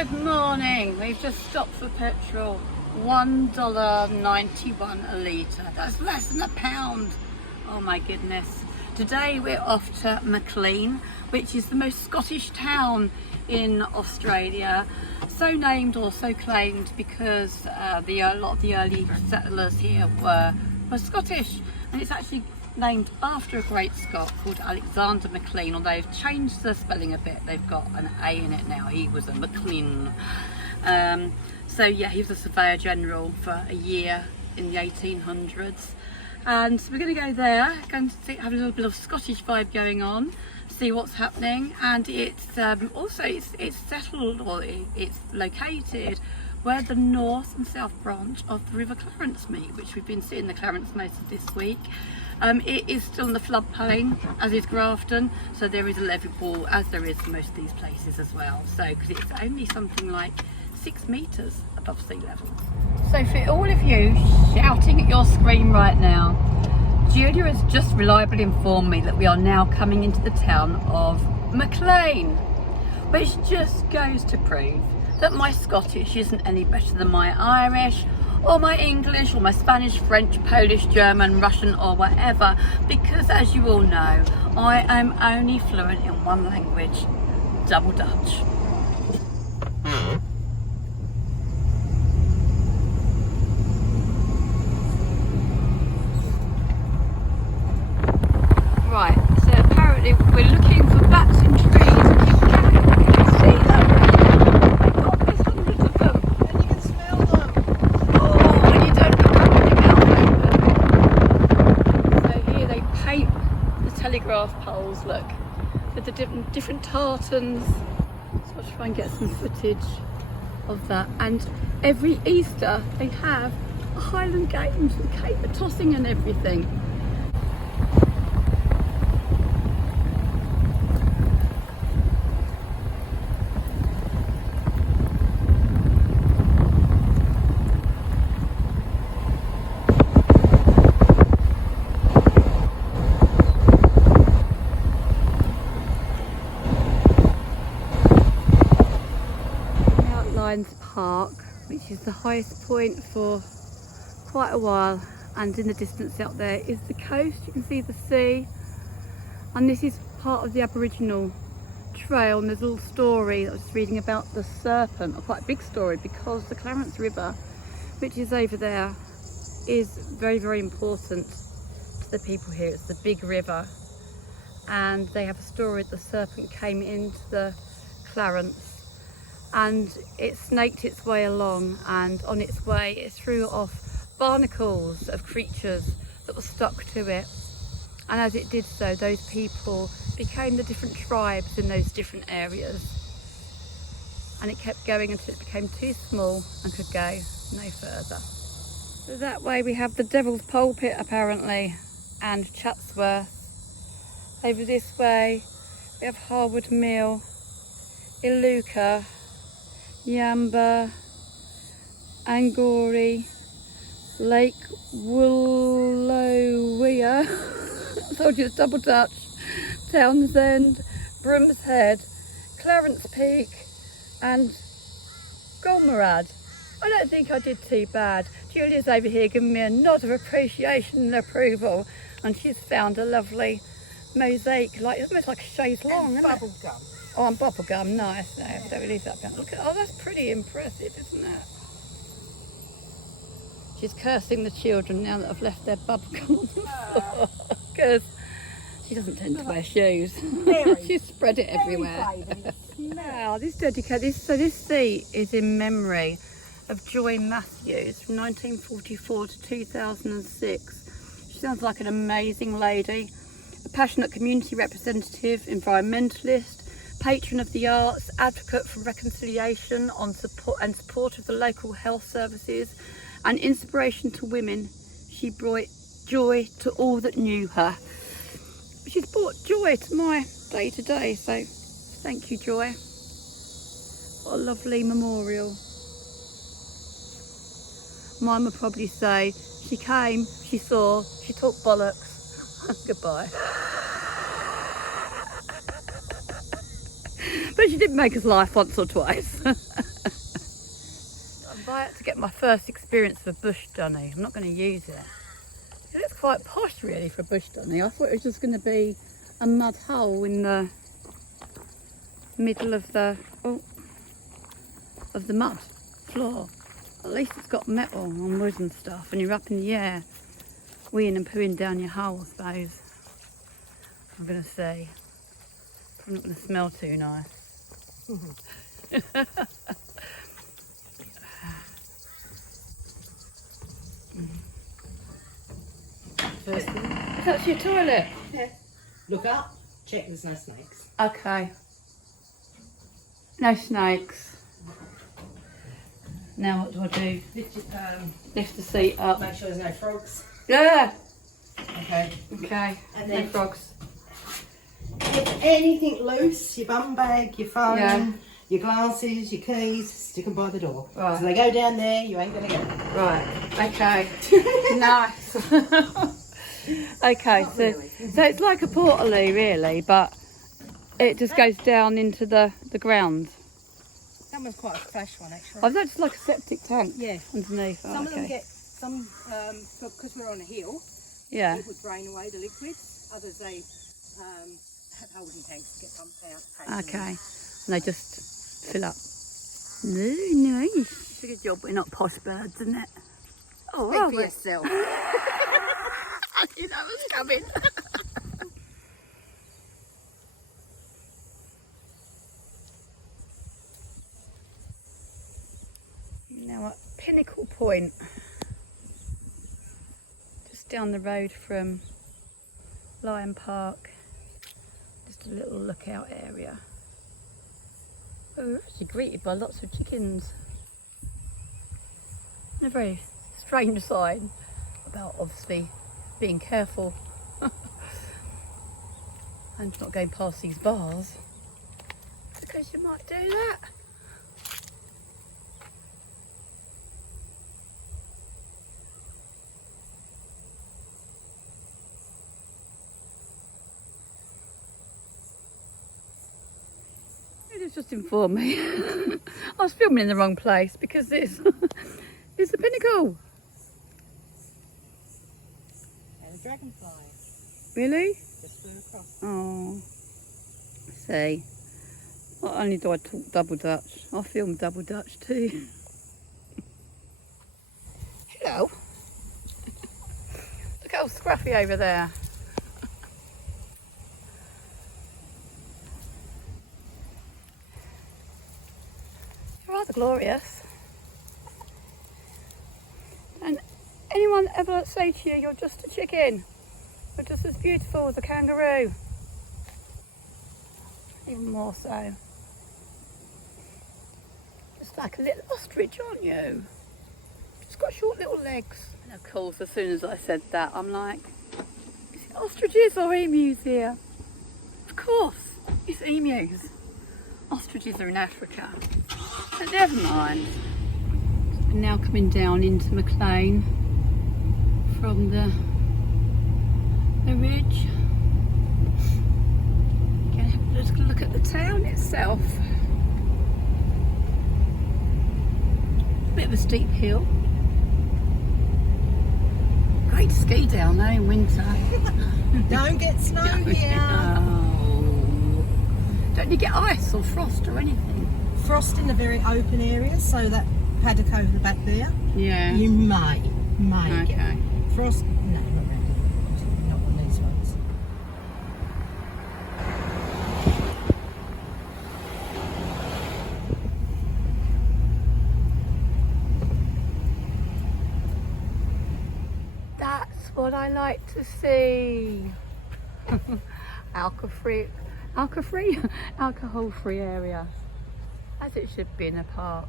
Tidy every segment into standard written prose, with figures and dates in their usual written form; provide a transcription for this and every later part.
Good morning. We've just stopped for petrol. $1.91 a litre. That's less than £1. Oh my goodness. Today we're off to Maclean, which is the most Scottish town in Australia. So named or so claimed because a lot of the early settlers here were Scottish, and it's actually named after a great Scot called Alexander Maclean, although they've changed the spelling a bit. They've got an A in it now. He was a Maclean. So yeah, he was a surveyor general for a year in the 1800s. And so we're going to go there, going to have a little bit of Scottish vibe going on, see what's happening. And it's also it's settled, or it's located where the north and south branch of the River Clarence meet, which we've been seeing the Clarence most of this week. It is still in the floodplain, as is Grafton, so there is a levee wall, as there is for most of these places as well. So, because it's only something like 6 metres above sea level. So for all of you shouting at your screen right now, Julia has just reliably informed me that we are now coming into the town of Maclean, which just goes to prove that my Scottish isn't any better than my Irish, or my English, or my Spanish, French, Polish, German, Russian, or whatever, because as you all know, I am only fluent in one language, double Dutch. Right, so apparently we're looking for bats in trees. Telegraph poles, look, with the different tartans. So I'll try and get some footage of that. And every Easter they have a Highland Games with caper tossing and everything. Park, which is the highest point for quite a while, and in the distance out there is the coast. You can see the sea, and this is part of the Aboriginal trail. And there's a little story that I was reading about the serpent, or quite a big story, because the Clarence River, which is over there, is very, very important to the people here. It's the big river, and they have a story that the serpent came into the Clarence and it snaked its way along, and on its way it threw off barnacles of creatures that were stuck to it, and as it did so, those people became the different tribes in those different areas, and it kept going until it became too small and could go no further. So that way we have the Devil's Pulpit apparently, and Chatsworth. Over this way we have Harwood Mill, Iluka, Yamba, Angori, Lake Woolowia, I told you it's double Dutch, Townsend, Broom's Head, Clarence Peak and Golmerad. I don't think I did too bad. Julia's over here giving me a nod of appreciation and approval, and she's found a lovely mosaic, like almost like a chaise longue, isn't it? Bubble gum. Oh, and bubblegum, nice. No, don't leave that behind. Look at, oh, that's pretty impressive, isn't it? She's cursing the children now that I've left their bubblegum because she doesn't tend to wear shoes. She's spread it everywhere. Now, this seat is in memory of Joy Matthews from 1944 to 2006. She sounds like an amazing lady, a passionate community representative, environmentalist, patron of the arts, advocate for reconciliation on support of the local health services, and inspiration to women. She brought joy to all that knew her. She's brought joy to my day to day, so thank you, Joy. What a lovely memorial. Mine would probably say, she came, she saw, she talked bollocks. Goodbye. But she did make us laugh once or twice. to get my first experience of a bush dunny. I'm not going to use it. It looks quite posh really for a bush dunny. I thought it was just going to be a mud hole in the middle of the mud floor. At least it's got metal and wood and stuff, and you're up in the air weeing and pooing down your hole, I suppose. I'm going to say. Probably not going to smell too nice. First thing. That's your toilet? Yeah. Look up, check there's no snakes. Okay. No snakes. Now what do I do? Lift the seat up. Make sure there's no frogs. Yeah. Okay. Okay. And No then frogs. if anything loose, your bum bag, your phone, Yeah. your glasses, your keys, stick them by the door. Right. So they go down there, you ain't going to get them. Right. Okay. Nice. Okay. Not So really. so it's like a portaloo really, but it just goes down into the ground. That one's quite a flash one actually. Oh, that's like a septic tank. Yeah. Underneath. Oh, Some of them okay. get, because we're on a hill, Yeah. it would drain away the liquids. Others they have holding tanks to get pumped out. Okay. And they just fill up. No, nice. It's a good job we're not posh birds, isn't it? Oh, Speak are for we? yourself. I knew that was coming. Now at Pinnacle Point, just down the road from Lion Park, just a little lookout area. Oh, we're actually greeted by lots of chickens. And a very strange sign about obviously being careful and not going past these bars because you might do that. It has just informed me I was filming in the wrong place because this is the Pinnacle. And a dragonfly Really? just flew across. Oh, see, not only do I talk double Dutch, I film double Dutch too. Hello. Look how scruffy over there. You're rather glorious. And anyone ever say to you, you're just a chicken? You're just as beautiful as a kangaroo. Even more so. Just like a little ostrich, aren't you? Just got short little legs. And of course, as soon as I said that, I'm like, is it ostriches or emus here? Of course, it's emus. Ostriches are in Africa. But never mind. We're now coming down into Maclean from the ridge. Gonna have a little look at the town itself. Bit of a steep hill. Great to ski down there in winter. Don't get snow here. Oh. Don't you get ice or frost or anything? Frost in the very open areas, so that paddock over the back there, Yeah. you may get Okay. frost. No, not really. Not on these ones. That's what I like to see. Alcohol-free area, as it should be in a park.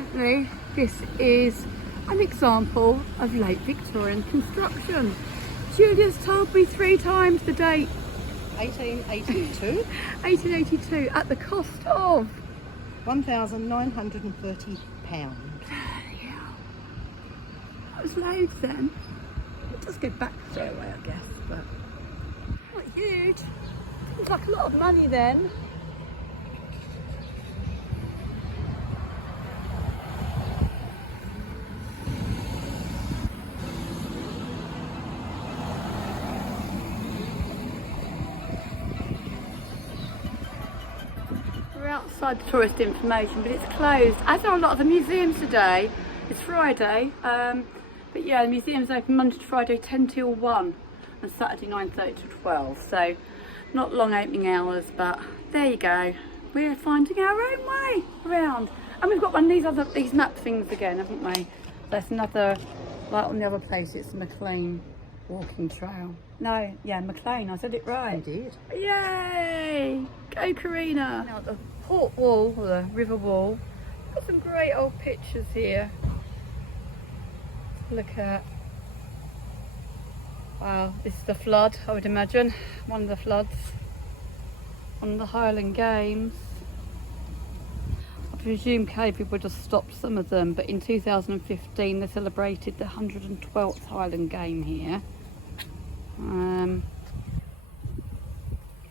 Apparently this is an example of late Victorian construction. Julia's told me 3 times the date. 1882. 1882, at the cost of £1,930. Yeah. That was loads then. It does go back straight away, I guess, but not huge. Seems like a lot of money then. We're outside the tourist information, but it's closed, as are a lot of the museums today. It's Friday, but yeah, the museum's open Monday to Friday 10 till 1 and Saturday 9:30 to 12, so not long opening hours, but there you go. We're finding our own way around, and we've got one of these map things again, haven't we? There's another, like on the other place, it's the Maclean walking trail. No, yeah, Maclean, I said it right. You did. Yay! Go Corinna! Now the port wall, or the river wall, got some great old pictures here to look at. Wow, this is the flood, I would imagine. One of the floods on the Highland Games. I presume COVID would have stopped some of them, but in 2015 they celebrated the 112th Highland Game here. I'm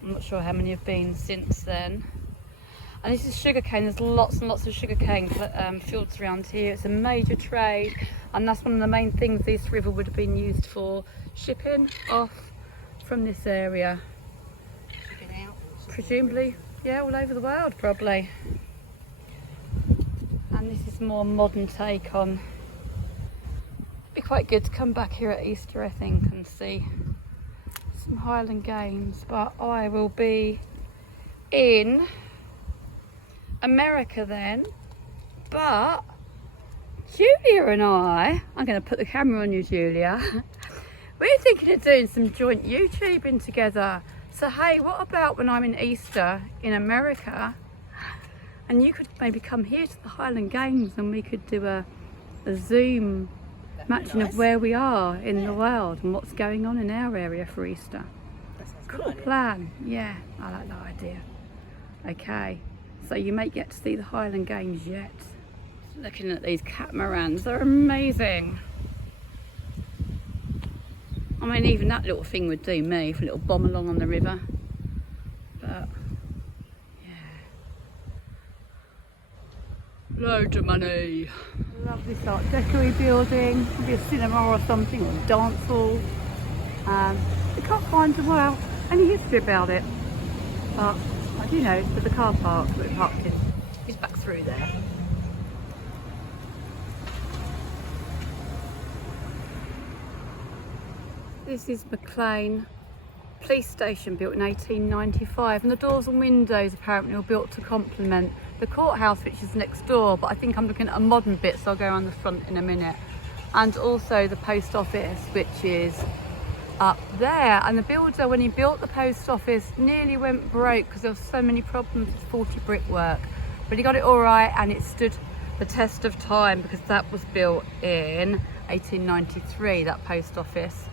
not sure how many have been since then. And this is sugarcane. There's lots and lots of sugarcane fields around here. It's a major trade, and that's one of the main things this river would have been used for, shipping off from this area. Shipping out. Presumably, yeah, all over the world probably. And this is more modern take on. It'd be quite good to come back here at Easter, I think, and see some Highland Games, but I will be in America then. But Julia and I'm going to put the camera on you, Julia. We're thinking of doing some joint YouTubing together. So hey, what about when I'm in Easter in America and you could maybe come here to the Highland Games and we could do a Zoom matching of where we are in the world and what's going on in our area for Easter. Cool plan. Yeah, I like that idea. Okay, so you may get to see the Highland Games yet. Looking at these catamarans, they're amazing. I mean, even that little thing would do me for a little bomb along on the river. But yeah, loads of money. Love this Art Deco building. Maybe a cinema or something, or a dance hall. We can't find any history about it, but I do know that the car park that we're parked in is back through there. This is Maclean Police Station, built in 1895, and the doors and windows apparently were built to complement the courthouse, which is next door, but I think I'm looking at a modern bit, so I'll go around the front in a minute. And also the post office, which is up there. And the builder, when he built the post office, nearly went broke because there were so many problems with faulty brickwork, but he got it all right, and it stood the test of time because that was built in 1893, that post office.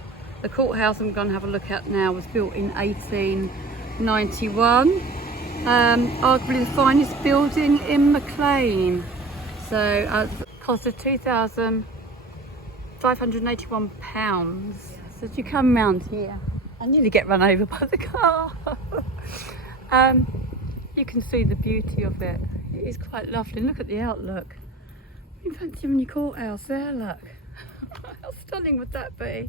The courthouse I'm going to have a look at now was built in 1891. Arguably the finest building in Maclean. So it cost of £2,581. So if you come round here, I nearly get run over by the car. You can see the beauty of it. It is quite lovely. Look at the outlook. You can fancy having your courthouse there, look. How stunning would that be?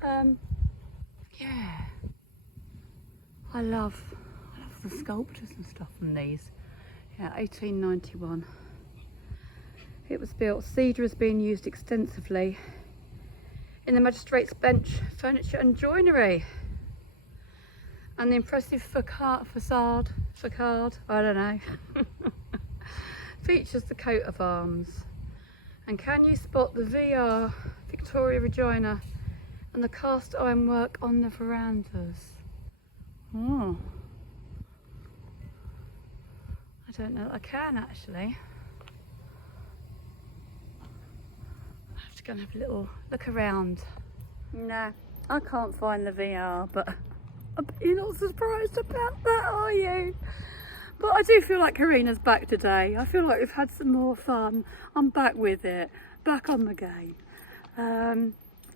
Yeah, I love the sculptures and stuff on these. Yeah, 1891. It was built. Cedar has been used extensively in the magistrate's bench, furniture and joinery. And the impressive facade, I don't know, features the coat of arms. And can you spot the VR Victoria Regina and the cast iron work on the verandas? Oh, I don't know, I can actually. Gonna have a little look around. Nah, I can't find the VR, but I bet you're not surprised about that, are you? But I do feel like Corinna's back today. I feel like we've had some more fun. I'm back with it, back on the game.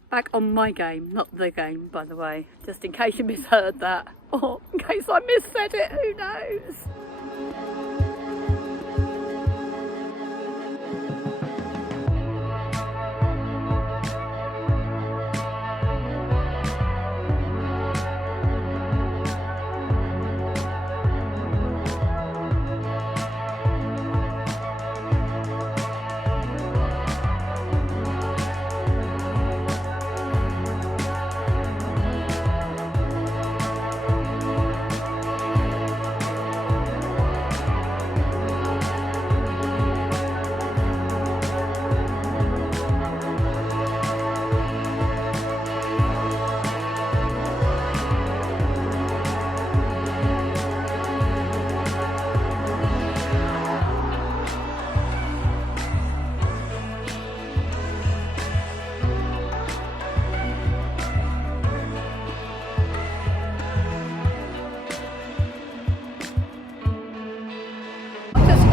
Back on my game, not the game, by the way, just in case you misheard that, or in case I missaid it, who knows?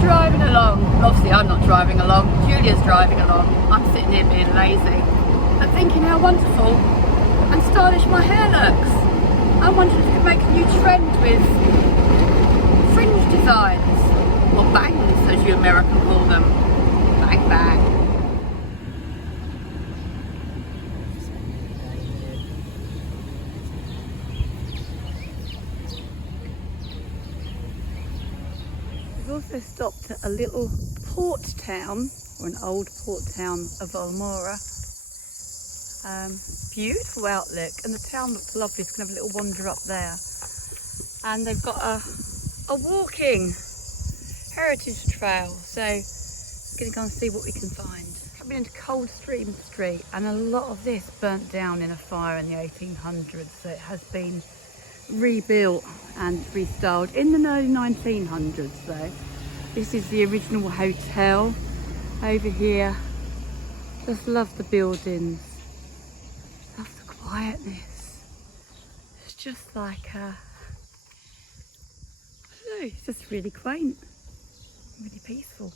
Driving along, obviously I'm not driving along, Julia's driving along, I'm sitting here being lazy, but thinking how wonderful and stylish my hair looks. I wondered if we could make a new trend with fringe designs, or bangs as you American call them, bang bang. We've also stopped at a little port town, or an old port town of Ulmarra. Beautiful outlook, and the town looks lovely. It's going to have a little wander up there. And they've got a walking heritage trail, so we're going to go and see what we can find. Coming into Coldstream Street, and a lot of this burnt down in a fire in the 1800s, so it has been rebuilt and restyled in the early 1900s though. This is the original hotel over here. Just love the buildings, love the quietness. It's just like I don't know, it's just really quaint, really peaceful.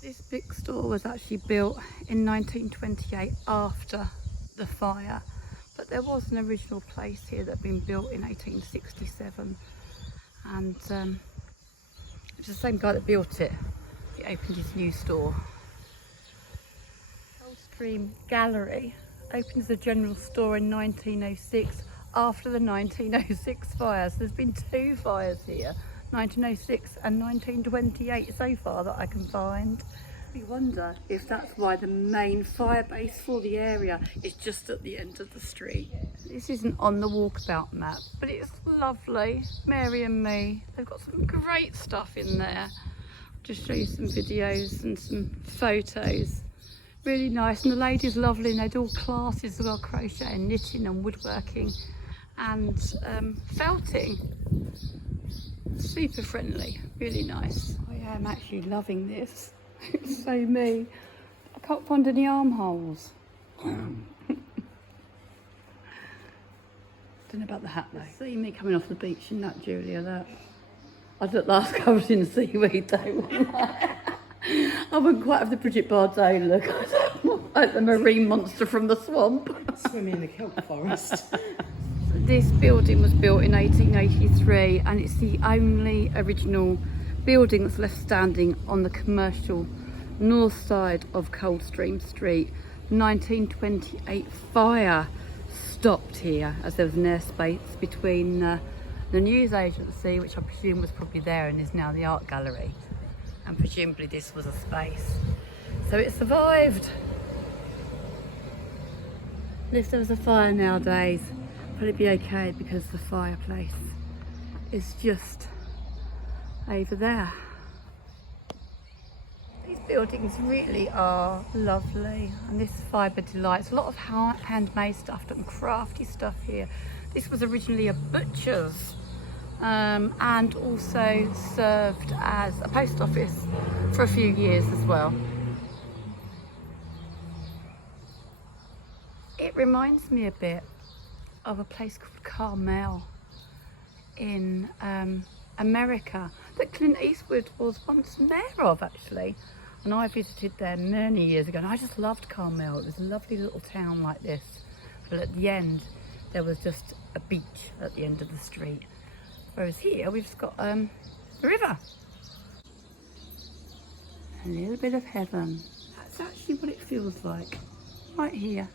This bookstore was actually built in 1928 after the fire. But there was an original place here that had been built in 1867, and it was the same guy that built it. He opened his new store. Coldstream Gallery opened as a general store in 1906 after the 1906 fire. So there's been two fires here, 1906 and 1928 so far that I can find. We wonder if that's why the main fire base for the area is just at the end of the street. This isn't on the walkabout map, but it's lovely. Mary and me, they've got some great stuff in there. I'll just show you some videos and some photos. Really nice, and the lady's lovely, and they do all classes as well, crochet and knitting and woodworking and felting. Super friendly, really nice. I am actually loving this. It's so me. I can't find any armholes. Don't know about the hat though. See me coming off the beach in that, Julia, that. I'd look last covered in seaweed though, wouldn't I? I wouldn't quite have the Bridget Bardot look. I'd look like the marine monster from the swamp. Swimming in the kelp forest. This building was built in 1883, and it's the only original building that's left standing on the commercial north side of Coldstream Street. 1928 fire stopped here as there was an airspace between the news agency, which I presume was probably there and is now the art gallery, and presumably this was a space. So it survived. If there was a fire nowadays, probably be okay because the fireplace is just over there. These buildings really are lovely, and this fibre delights. A lot of handmade stuff and crafty stuff here. This was originally a butcher's and also served as a post office for a few years as well. It reminds me a bit of a place called Carmel in America that Clint Eastwood was once mayor of, actually. And I visited there many years ago, and I just loved Carmel. It was a lovely little town like this. But at the end, there was just a beach at the end of the street. Whereas here, we've just got a river. A little bit of heaven. That's actually what it feels like, right here.